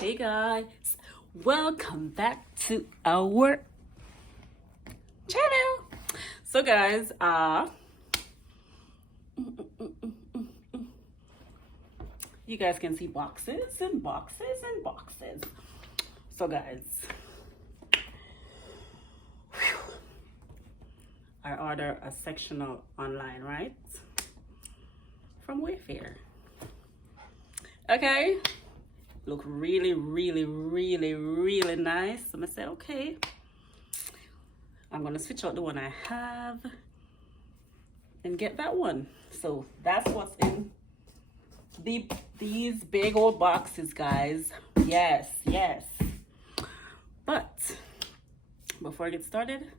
Hey guys, welcome back to our channel. So guys, you guys can see boxes and boxes and boxes. So guys, I ordered a sectional online, right? From Wayfair. Okay. Look really nice. So I'm gonna say, okay, I'm gonna switch out the one I have and get that one. So that's what's in these big old boxes, guys. Yes. But before I get started,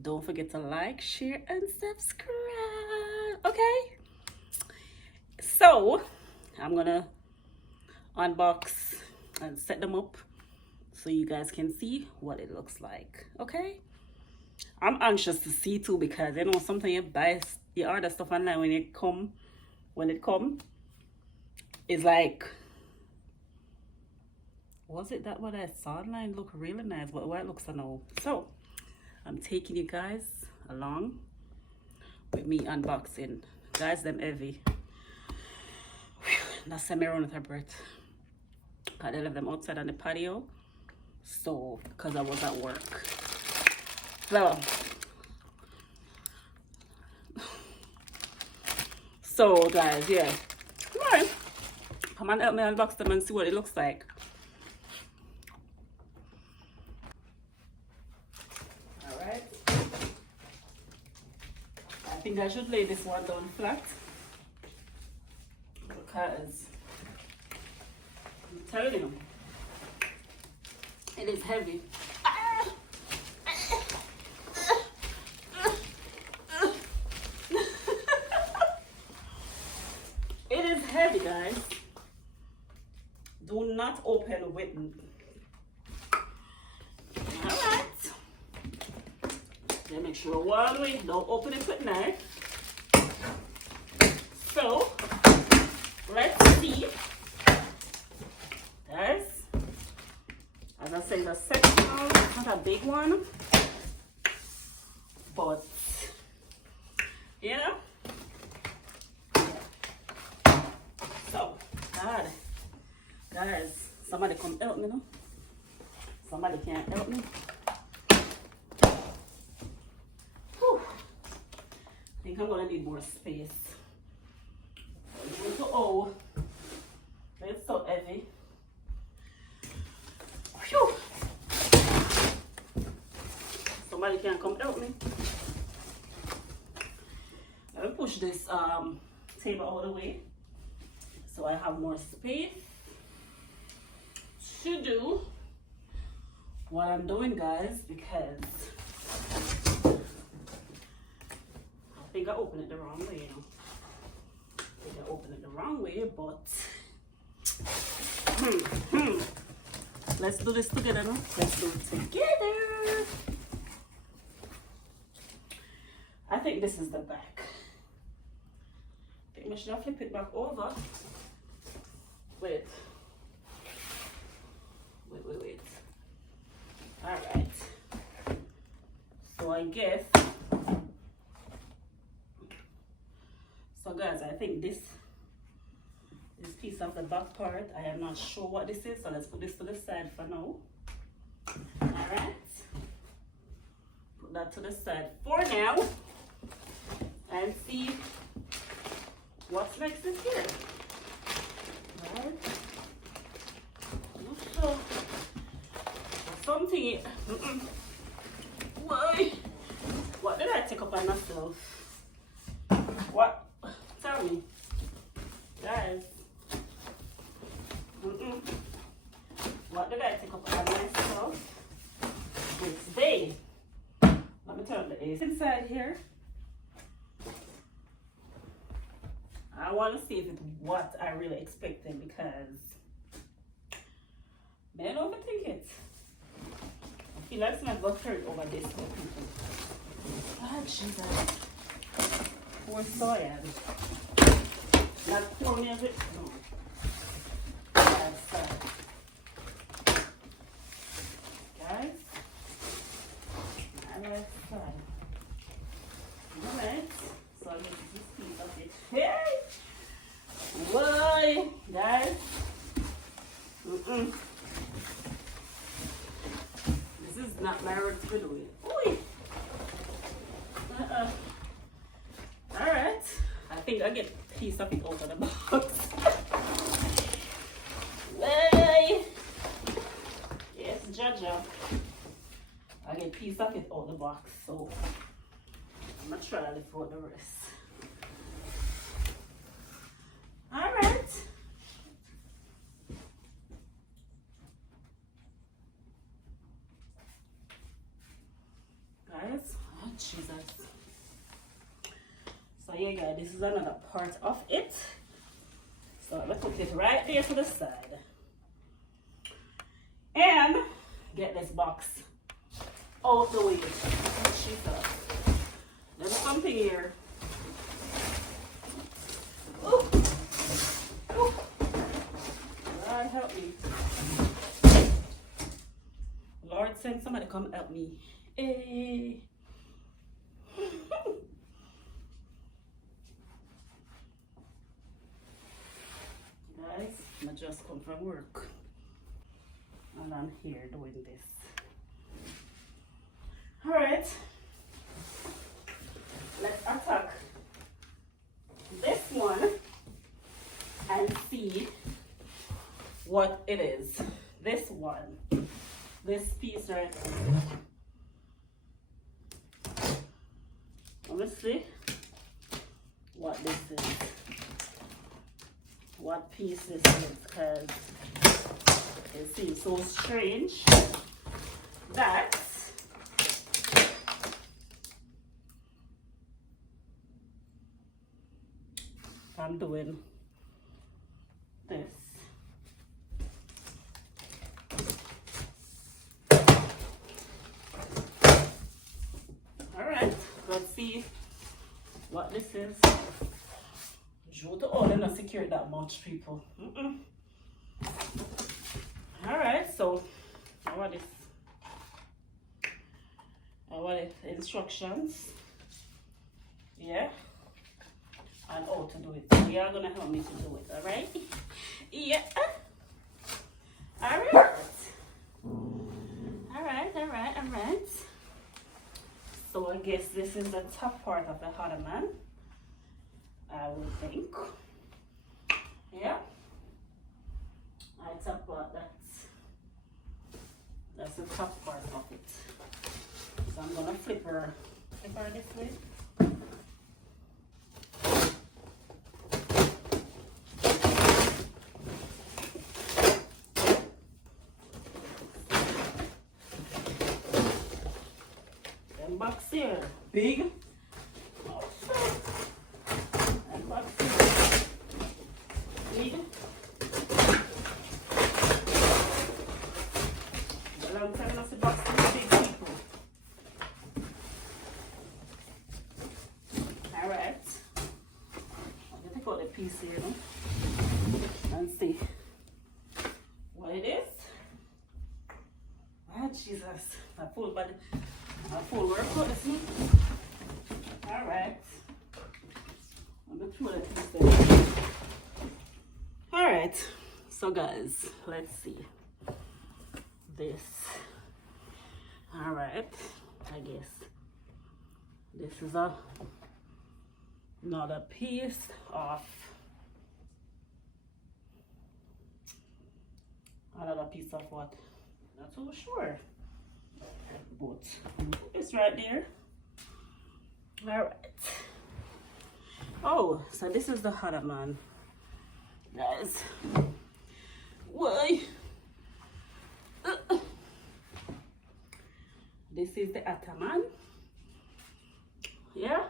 don't forget to like, share, and subscribe. Okay? So I'm gonna unbox and set them up so you guys can see what it looks like. Okay, I'm anxious to see too, because you know sometimes you order stuff online, when it come it's like, was it that what I saw online look really nice, but why it looks so now. So I'm taking you guys along with me unboxing. Guys, them heavy. That's semi run with her breath. I left them outside on the patio, so because I was at work. So guys, yeah, come on, come on, help me unbox them and see what it looks like. All right, I think I should lay this one down flat, because I'm telling you, it is heavy. It is heavy, guys. Do not open with me. Alright. Then make sure one way, don't open it with knife. So let's see. Guys, as I say, the sectional, not a big one, but you know. So, God, guys, somebody come help me now. Somebody can't help me. Whew. I think I'm gonna need more space. Oh, it's so heavy. Whew. Somebody can come help me. I will push this table all the way so I have more space to do what I'm doing, guys, because I think I opened it the wrong way, you know. I think I opened it the wrong way, but let's do this together now. Let's do it together. I think this is the back. I think I should flip it back over. Wait. All right. So I guess. So guys, I think this piece of the back part, I am not sure what this is, so let's put this to the side for now. All right. Put that to the side for now, and see what's next is here. All right. So something. Why? What did I take up on myself? What? Tell me, guys. What did I take up on myself today? Let me turn up the AC inside here. I want to see if it's what I really expected, because I don't overthink it. I feel like I'm going to turn over this way, people. Ah, Jesus. Poor soy. Not throwing it. No. That's This is not my work to do it. Ooh. Alright. I think I get a piece of it out of the box. Hey. Yes, Jaja. I get a piece of it out of the box, so I'm gonna try to lift out the rest. Alright. Guys, oh Jesus. So yeah guys, this is another part of it. So I'm gonna put it right there to the side. And get this box out the way. Oh, Jesus. There's something here. Ooh. Ooh. God help me. Lord, send somebody to come help me. Hey. Guys, I just come from work. And I'm here doing this. Alright. Let's attack this one and see what it is. This one. This piece right here. Let's see what this is. What piece this is, because it seems so strange that I'm doing this. Alright, let's see what this is. Joe to all not secure that much, people. Alright, so I want this. I want it instructions. Yeah. And how to do it. So you're gonna help me to do it, alright? Yeah. Alright. Alright. So I guess this is the top part of the ottoman. I would think. Yeah. I top part that's the top part of it. So I'm gonna flip her this way. Then box here. Big. Oh shit. And box here. Big. Well, I'm telling us the box to be big, people. Alright. I'm gonna take out the piece here, and see what it is. Ah, Jesus. My full body. My full workout this week. Alright. I'm gonna throw that piece there. Alright. So guys, let's see. This. Alright. I guess this is another piece of what? Not so sure. But it's right there. Alright. Oh, so this is the ottoman. Guys. Why? This is the ottoman. Yeah.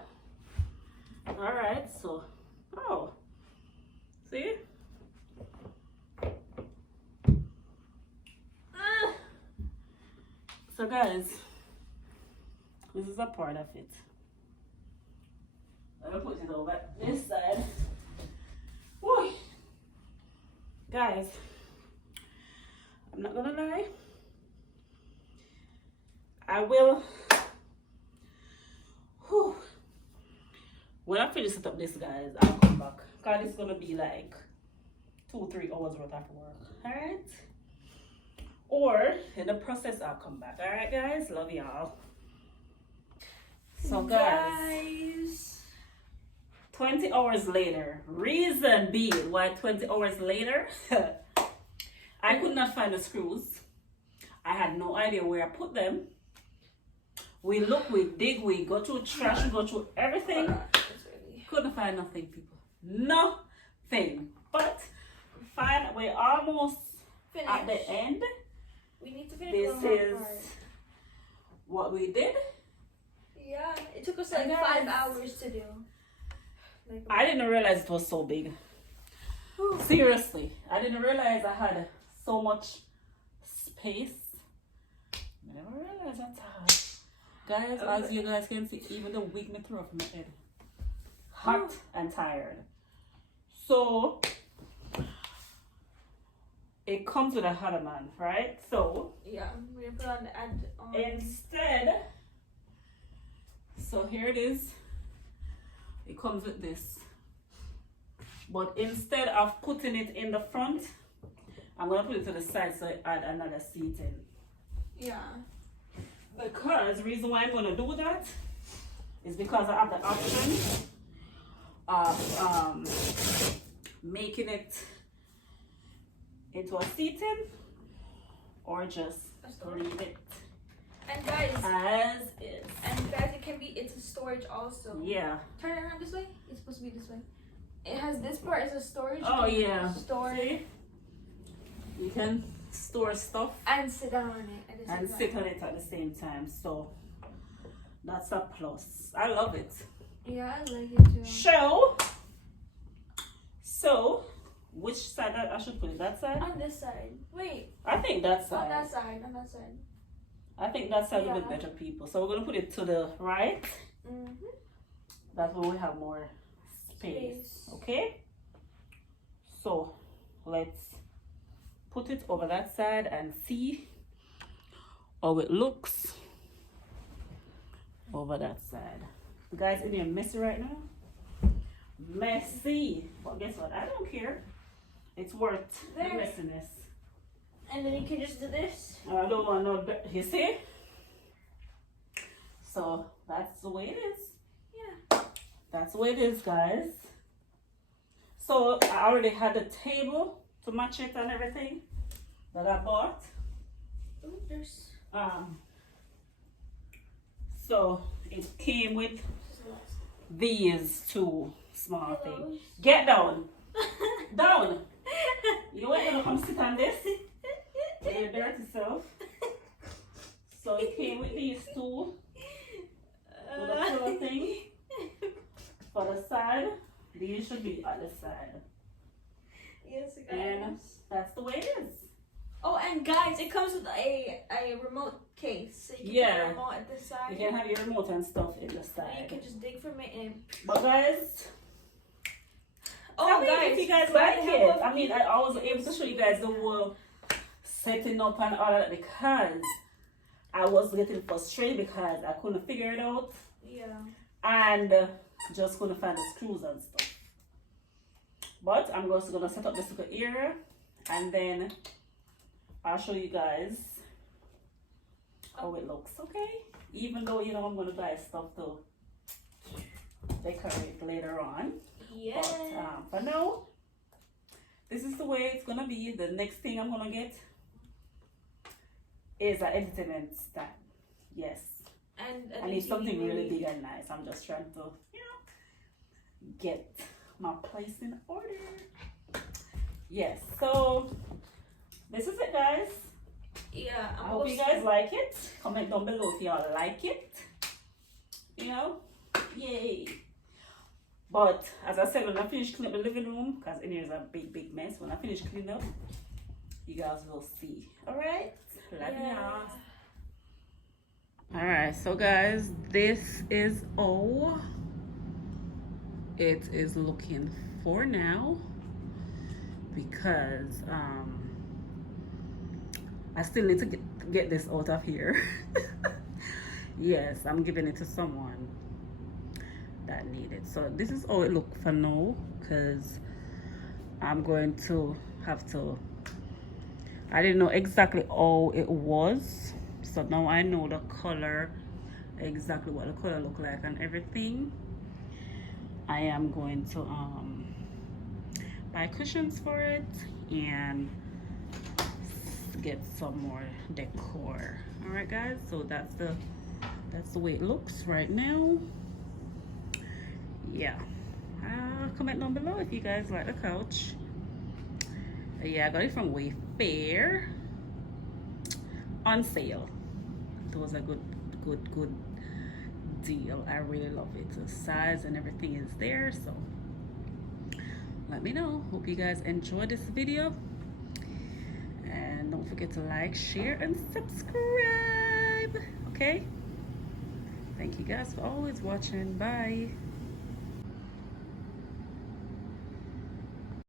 Alright, so see? So guys, this is a part of it. I'm gonna put it over this side. Woo. Guys, I'm not gonna lie. I will. Whew. When I finish set up this, guys, I'll come back. Cause it's gonna be like 2-3 hours worth of work. Alright? or in the process I'll come back. All right, guys, love y'all. So guys, 20 hours later, reason being why 20 hours later, I could not find the screws. I had no idea where I put them. We look, we dig, we go through trash, we go through everything. Couldn't find nothing, people. Nothing. But fine, we're almost at the end. We need to finish. This is what we did. Yeah, it took us like 5 hours to do. Like, I didn't realize it was so big. Seriously, I didn't realize I had so much space. I never realized that's hard. Guys, as you guys can see, even the wig me threw off my head. Hot and tired. So it comes with a Ottoman, right? So yeah, we're gonna put on the ad on. Instead, so here it is. It comes with this. But instead of putting it in the front, I'm gonna put it to the side so I add another seat in. Yeah. Because the reason why I'm gonna do that is because I have the option of making it into a seating or just leave it and guys as is. And guys, it can be into storage also. Yeah. Turn it around this way. It's supposed to be this way. It has this part as a storage. Oh yeah. Store. See? You can store stuff and sit down on it and sit on it at the same time. So that's a plus. I love it. Yeah, I like it too. So which side I should put it? That side? On this side. Wait. I think that side. On that side. On that side. I think that side will be better, people. So we're gonna put it to the right. That's where we have more space. Okay. So let's put it over that side and see how it looks over that side. You guys in here messy right now? Messy. But guess what? I don't care. It's worth the messiness. And then you can just do this. I don't want no dirt. You see? So that's the way it is. Yeah. That's the way it is, guys. So I already had the table to match it and everything that I bought. Ooh, there's so it came with these two small things. Get down. Down. You ain't gonna come sit on this. Your dirty self. So it came with these two little thing for the side. These should be on the side. Yes, guys. And that's the way it is. Oh, and guys, it comes with a remote case. So you can put a remote at the side. You can have your remote and stuff in the side. And you can just dig from it and... But guys, oh, guys, if you guys like it, I mean, I was able to show you guys the whole setting up and all that because I was getting frustrated because I couldn't figure it out. Yeah. And just couldn't find the screws and stuff. But I'm also gonna set up this little area and then I'll show you guys how it looks, okay? Even though, you know, I'm gonna buy stuff to decorate later on. Yeah. But for now, this is the way it's gonna be. The next thing I'm gonna get is an editing stand. Yes. And I need something really big and nice. I'm just trying to, you know, get my place in order. Yes, so this is it, guys. Yeah, I hope you guys like it. Comment down below if y'all like it. You know, yay. But as I said, when I finish cleaning up the living room, because in here is a big mess, when I finish cleaning up, you guys will see. All right, love y'all. All right, so guys, this is all it is looking for now, because I still need to get this out of here. Yes, I'm giving it to someone that need it. So this is how it look for now, because I'm going to have to I didn't know exactly how it was, so now I know the color, exactly what the color look like and everything. I am going to buy cushions for it and get some more decor. All right guys, so that's the way it looks right now. Yeah, comment down below if you guys like the couch. Yeah, I got it from Wayfair on sale. It was a good deal. I really love it. The size and everything is there, so let me know. Hope you guys enjoyed this video, and don't forget to like, share, and subscribe. Okay, thank you guys for always watching. Bye.